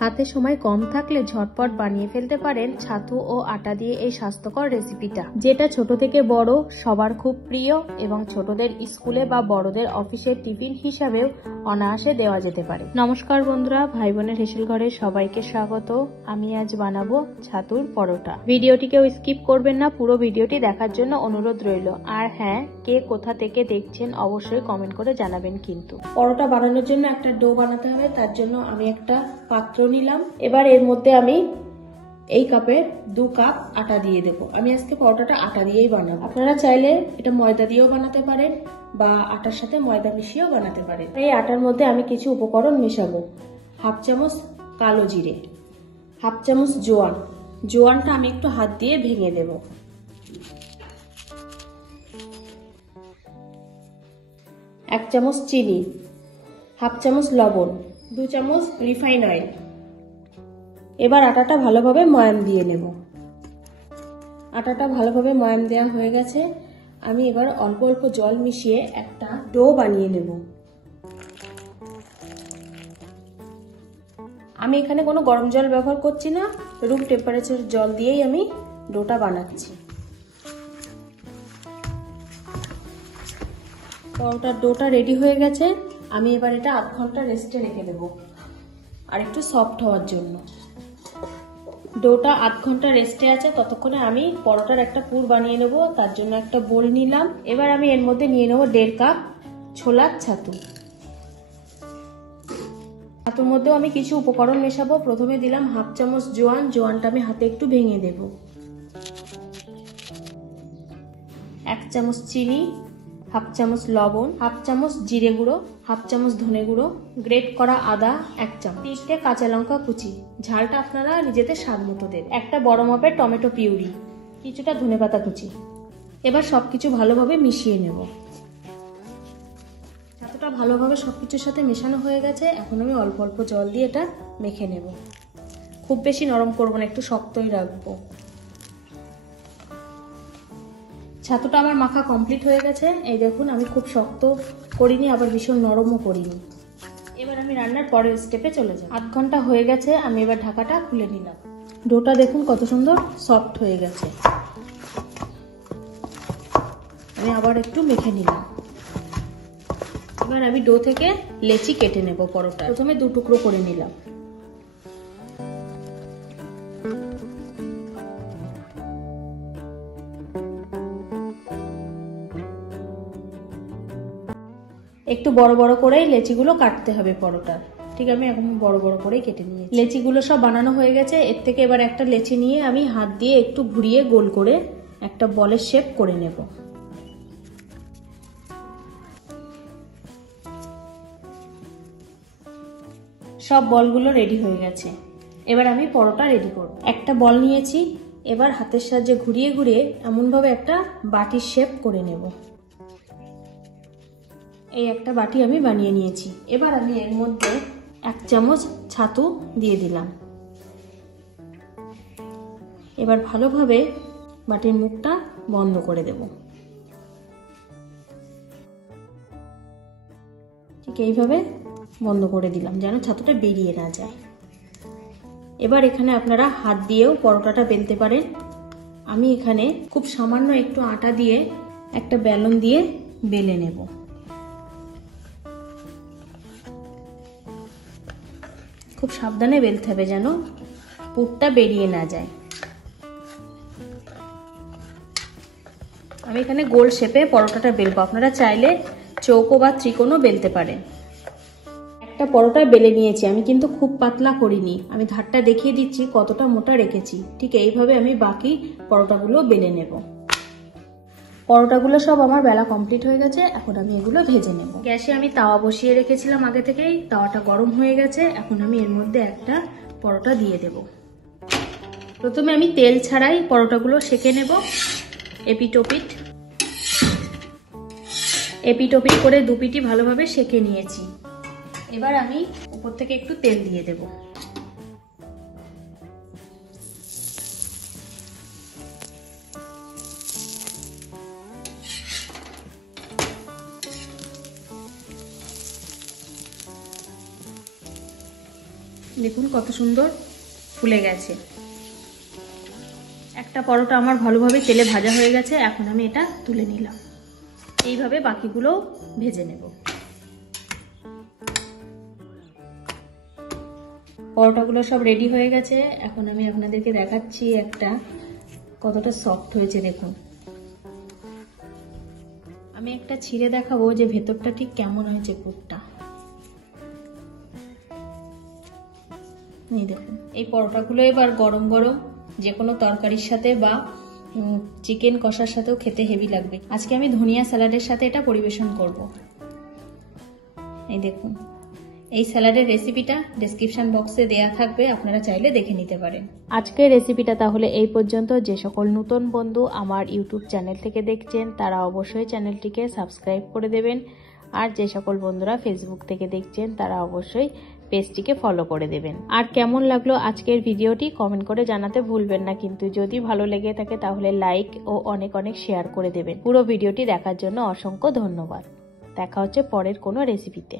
হাতে সময় কম থাকলে ঝটপট বানিয়ে ফেলতে পারেন ছাতু ও আটা দিয়ে এই স্বাস্থ্যকর রেসিপিটা, যেটা ছোট থেকে বড় সবার খুব প্রিয় এবং ছোটদের স্কুলে বা বড়দের অফিসের টিফিন হিসাবেও অনায়াসে দেওয়া যেতে পারে। নমস্কার বন্ধুরা, ভাই বোনের হেসেল ঘরে সবাইকে স্বাগত। আমি আজ বানাবো ছাতুর পরোটা। ভিডিওটিকেও স্কিপ করবেন না, পুরো ভিডিওটি দেখার জন্য অনুরোধ রইল। আর হ্যাঁ, কে কোথা থেকে দেখছেন অবশ্যই কমেন্ট করে জানাবেন। কিন্তু পরোটা বানানোর জন্য একটা ডো বানাতে হবে, তার জন্য আমি একটা পাত্র নিলাম। এবার এর মধ্যে আমি এই কাপের 2 কাপ আটা দিয়ে দেবো। আমি আজকে পরোটাটা আটা দিয়েই বানাবো। আপনারা চাইলে এটা ময়দা দিয়েও বানাতে পারেন বা আটার সাথে ময়দা মিশিয়েও বানাতে পারেন। এই আটার মধ্যে আমি কিছু উপকরণ মেশাবো। 1/2 চামচ কালো জিরে, 1/2 চামচ জোয়ান। জোয়ানটা আমি একটু হাত দিয়ে ভেঙে দেব। 1 চামচ চিনি, 1/2 চামচ লবণ, 2 চামচ রিফাইন অয়েল। এবার আটাটা ভালোভাবে ময়াম দিয়ে নেব। আটাটা ভালোভাবে ময়াম দেওয়া হয়ে গেছে। আমি এবার অল্প অল্প জল মিশিয়ে একটা ডো বানিয়ে নেব। আমি এখানে কোনো গরম জল ব্যবহার করছি না, রুম টেম্পারেচার জল দিয়েই আমি ডোটা বানাচ্ছি। পরোটার ডোটা রেডি হয়ে গেছে। আমি এবার এটা 1/2 ঘন্টা রেস্টে রেখে দেবো আর একটু সফট হওয়ার জন্য। ডোটা 1/2 ঘন্টা রেস্টে আছে, ততক্ষণে আমি পরোটার একটা পুর বানিয়ে নেব। তার জন্য একটা বোল নিলাম। এবার আমি এর মধ্যে নিয়ে নেব 1.5 কাপ ছোলার ছাতু। ছাতুর মধ্যেও আমি কিছু উপকরণ মেশাবো। প্রথমে দিলাম 1/2 চামচ জোয়ান। জোয়ানটা আমি হাতে একটু ভেঙে দেব। 1 চামচ চিনি, 1/2 চামচ লবণ, 1/2 চামচ জিরে গুঁড়ো, 1/2 চামচ ধনে গুঁড়ো, গ্রেট করা আদা 1 চামচ, 3টে কাঁচা লঙ্কা কুচি। ঝালটা আপনারা নিজেদের স্বাদ মতো দেবেন। একটা বড় মাপের টমেটো পিউরি, কিছুটা ধনেপাতা কুচি। এবার সবকিছু ভালোভাবে মিশিয়ে নেব। ছাতুটা ভালোভাবে সবকিছুর সাথে মেশানো হয়ে গেছে। এখন আমি অল্প অল্প জল দিয়ে এটা মেখে নেব। খুব বেশি নরম করব না, একটু শক্তই রাখবো। ছাতুটা আমার মাখা কমপ্লিট হয়ে গেছে। এই দেখুন, আমি খুব শক্ত করিনি, আবার ভীষণ নরমও করিনি। এবার আমি রান্নার পরের স্টেপে চলে যাব। 1/2 ঘন্টা হয়ে গেছে। আমি এবার ঢাকাটা খুলে নিলাম। ডোটা দেখুন কত সুন্দর সফট হয়ে গেছে। আমি আবার একটু মেখে নিলাম। এবার আমি ডো থেকে লেচি কেটে নেব পরোটা। প্রথমে 2 টুকরো করে নিলাম। একটু বড় বড় করেই লেচিগুলো কাটতে হবে পরোটার। ঠিক আমি এখন বড় বড় করেই কেটে নিয়েছি। লেচিগুলো সব বানানো হয়ে গেছে। এর থেকে এবার একটা লেচি নিয়ে আমি হাত দিয়ে একটু ঘুরিয়ে গোল করে একটা বলের শেপ করে নেব। সব বলগুলো রেডি হয়ে গেছে। এবার আমি পরোটা রেডি করব। একটা বল নিয়েছি। এবার হাতের সাহায্যে ঘুরিয়ে ঘুরিয়ে এমনভাবে একটা বাটির শেপ করে নেব। এই একটা বাটি আমি বানিয়ে নিয়েছি। এবার আমি এর মধ্যে 1 চামচ ছাতু দিয়ে দিলাম। এবার ভালোভাবে বাটির মুখটা বন্ধ করে দেব। ঠিক এইভাবে বন্ধ করে দিলাম, যেন ছাতুটা বেরিয়ে না যায়। এবার এখানে আপনারা হাত দিয়েও পরোটাটা বেলতে পারেন। আমি এখানে খুব সামান্য একটু আটা দিয়ে একটা বেলন দিয়ে বেলে নেব। খুব সাবধানে বেলতে হবে যেন পুরটা বেরিয়ে না যায়। আমি এখানে গোল শেপে পরোটাটা বেলবো। আপনারা চাইলে চৌকো বা ত্রিকোণও বেলতে পারেন। একটা পরোটা বেলে নিয়েছি। আমি কিন্তু খুব পাতলা করিনি, আমি ধারটা দেখিয়ে দিচ্ছি কতটা মোটা রেখেছি। ঠিক এইভাবে আমি বাকি পরোটাগুলো বেলে নেব। পরোটাগুলো সব আমার বেলা কমপ্লিট হয়ে গেছে। এখন আমি এগুলো ভেজে নেব। গ্যাসে আমি তাওয়া বসিয়ে রেখেছিলাম আগে থেকেই। তাওয়াটা গরম হয়ে গেছে। এখন আমি এর মধ্যে একটা পরোটা দিয়ে দেব। প্রথমে আমি তেল ছাড়াই পরোটাগুলো সেঁকে নেব। এপিটোপিট করে 2 পিঠই ভালোভাবে সেঁকে নিয়েছি। এবার আমি উপর থেকে একটু তেল দিয়ে দেব। দেখুন কত সুন্দর ফুলে গেছে। একটা পরোটা আমার ভালোভাবে তেলে ভাজা হয়ে গেছে, এখন আমি এটা তুলে নিলাম। এইভাবে বাকিগুলো ভেজে নেব। পরোটাগুলো সব রেডি হয়ে গেছে, এখন আমি আপনাদেরকে দেখাচ্ছি একটা কতটা সফট হয়েছে দেখুন। আমি একটা ছিঁড়ে দেখাবো যে ভেতরটা ঠিক কেমন হয়েছে পুরটা। এই দেখুন, এই পরোটাগুলো এবার গরম গরম যে কোনো তরকারির সাথে বা চিকেন কষার সাথেও খেতে হেভি লাগবে। আজকে আমি ধনিয়া স্যালাডের সাথে এটা পরিবেশন করব। এই দেখুন, এই স্যালাডের রেসিপিটা ডেসক্রিপশন বক্সে দেয়া থাকবে, আপনারা চাইলে দেখে নিতে পারেন। আজকের রেসিপিটা তাহলে এই পর্যন্ত। যে সকল নতুন বন্ধু আমার ইউটিউব চ্যানেল থেকে দেখছেন তারা অবশ্যই চ্যানেলটিকে সাবস্ক্রাইব করে দেবেন, আর যে সকল বন্ধুরা ফেসবুক থেকে দেখছেন তারা অবশ্যই পেজটিকে ফলো করে দেবেন। আর কেমন লাগলো আজকের ভিডিওটি কমেন্ট করে জানাতে ভুলবেন না কিন্তু। যদি ভালো লেগে থাকে তাহলে লাইক ও অনেক অনেক শেয়ার করে দেবেন। পুরো ভিডিওটি দেখার জন্য অসংখ্য ধন্যবাদ। দেখা হচ্ছে পরের কোনো রেসিপিতে।